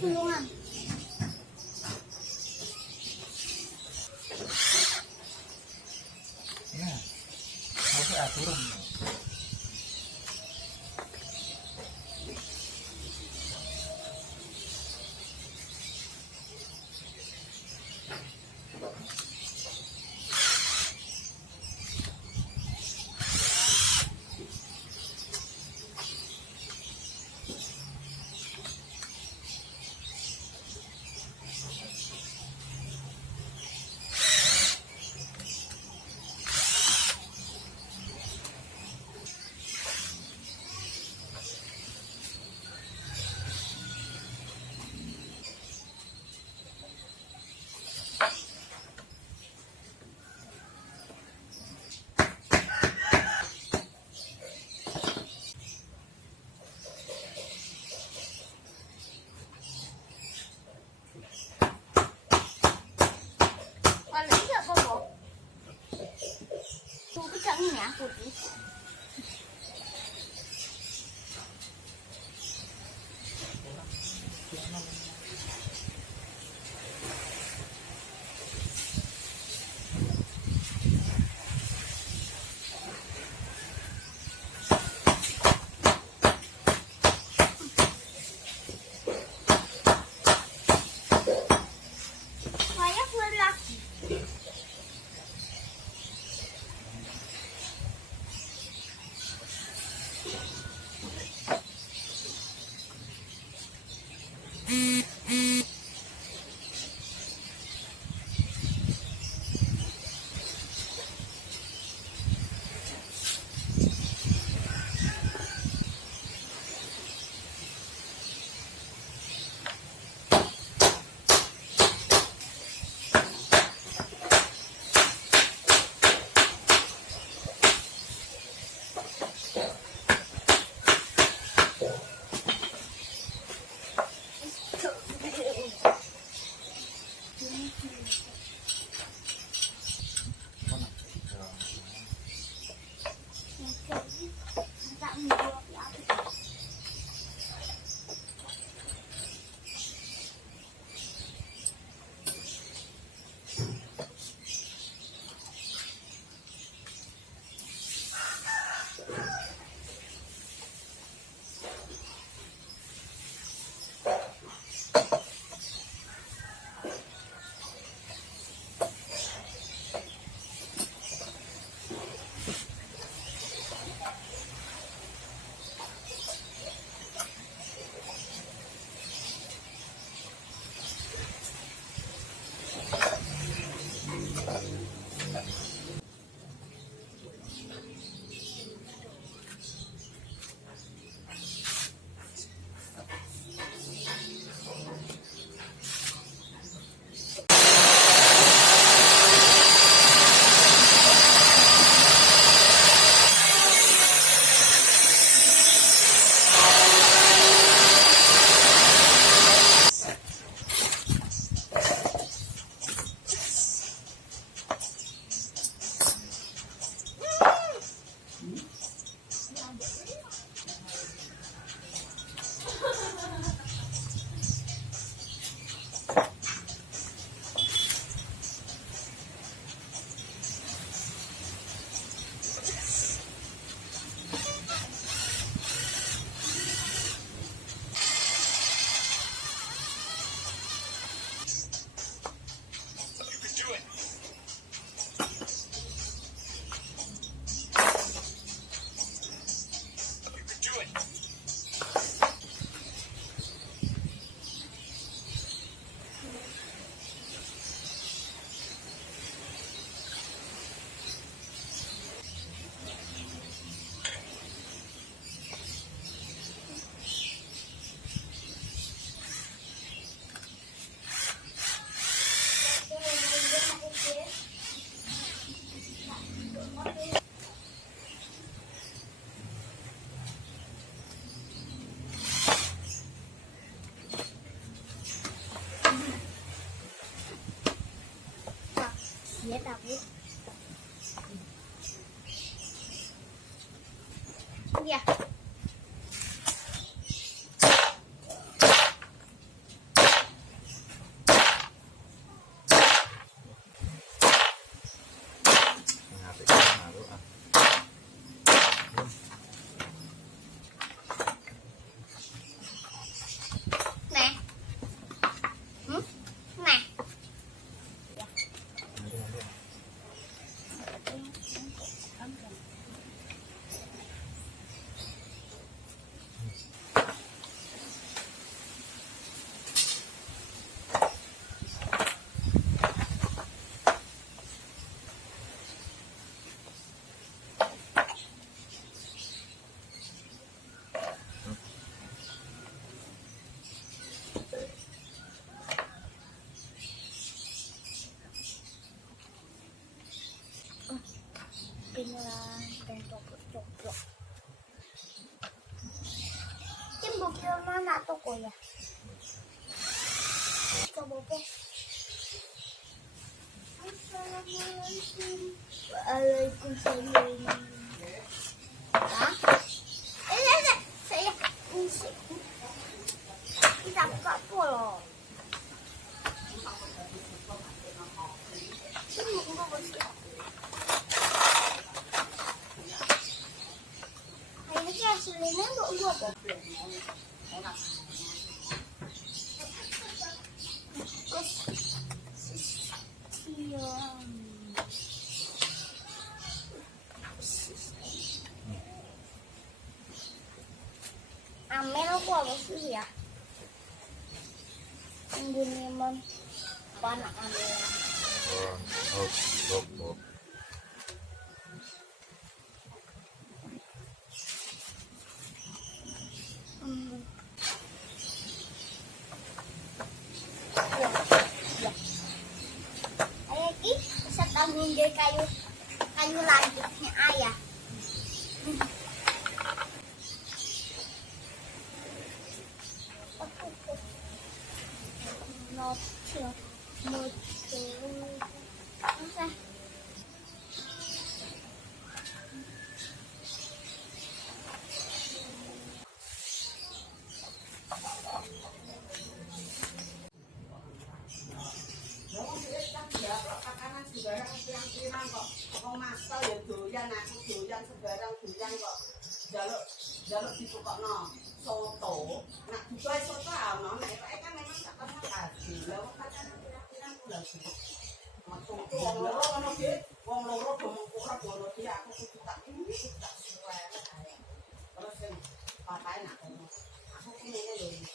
Tulungan. Ya, mau aturan. Aku saya lagi. Iya tapi ya aku ya. Coba deh. Assalamualaikum. Waalaikumsalam. Hah? Saya tidak apa loh. Akhirnya hasilnya enggak kok. Amel aku apa sih ya? Ini mon panak amel. Ayah ki bisa tanggung dia kayu lanjutnya ayah. Jaluk ditukokno soto. Nak dijual soto ana, nek kan memang gak pernah kasih. Lah wong kacang pirang-pirang kula sih. Soto wong loro ngono ge, wong loro do ora ngono ge aku kudu tak ini tak suwe. Terus sing papae nak ngono. Aku ki ngene lho iki.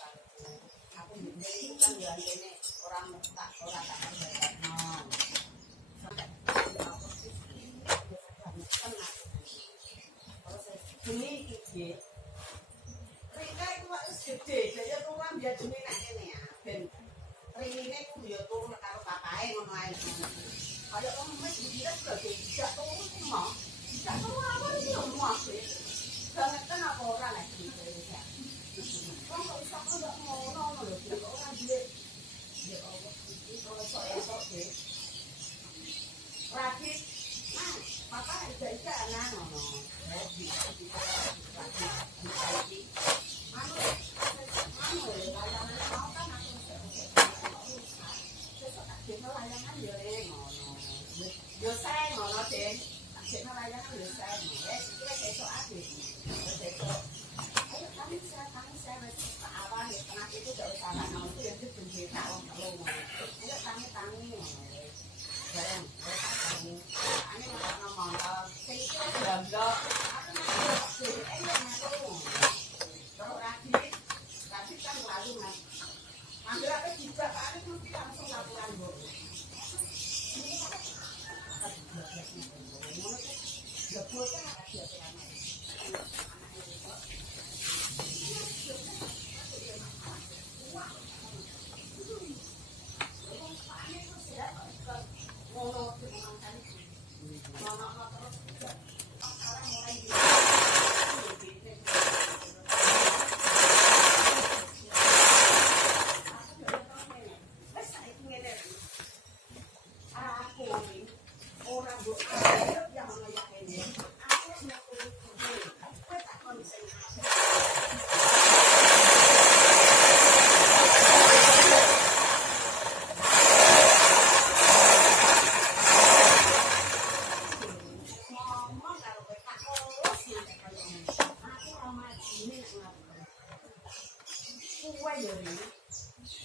Aku ndek kan ya ngene ora tak ora tak no. Ini iki. Rika iku wis gede, dadi aku kan biar jenenge nek kene ya. Ben ringine ku yo turu karo papae ngono ae. Kaya wong wis dikira sebagai tidak turu ku mah. Tidak turu apa iki yo muafe. Banget kan apa ora nek iki. Wong kok iso kok ngono lho, kok ora duwe. Ya Allah, iki kok esok ge. Rapi. Nah, papa iki ana ngono. Yo saya ngono Den, tak sekno layangan yo saya. Wes iki wis esuk ade. Wis esuk. Ayo kami saya wis tak awan ya tengah itu gak usah ana itu yo benci tak wong telu. Ayo tangi ngono. Bareng, tangi. Ane ora ngomong sing iki wis blok. Aku masih ayo ngaku. Kalau lagi tapi kan lalu mas. Ambil apa dijak ane mesti langsung laporan, Bu.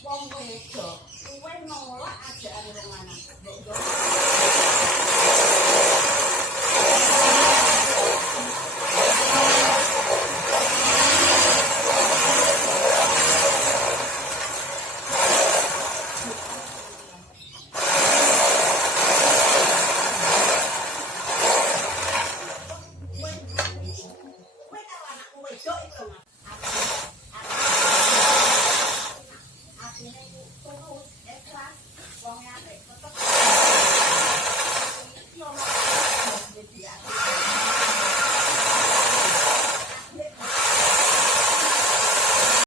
Wong wedok, kuwe nolak ajakan wong lanang.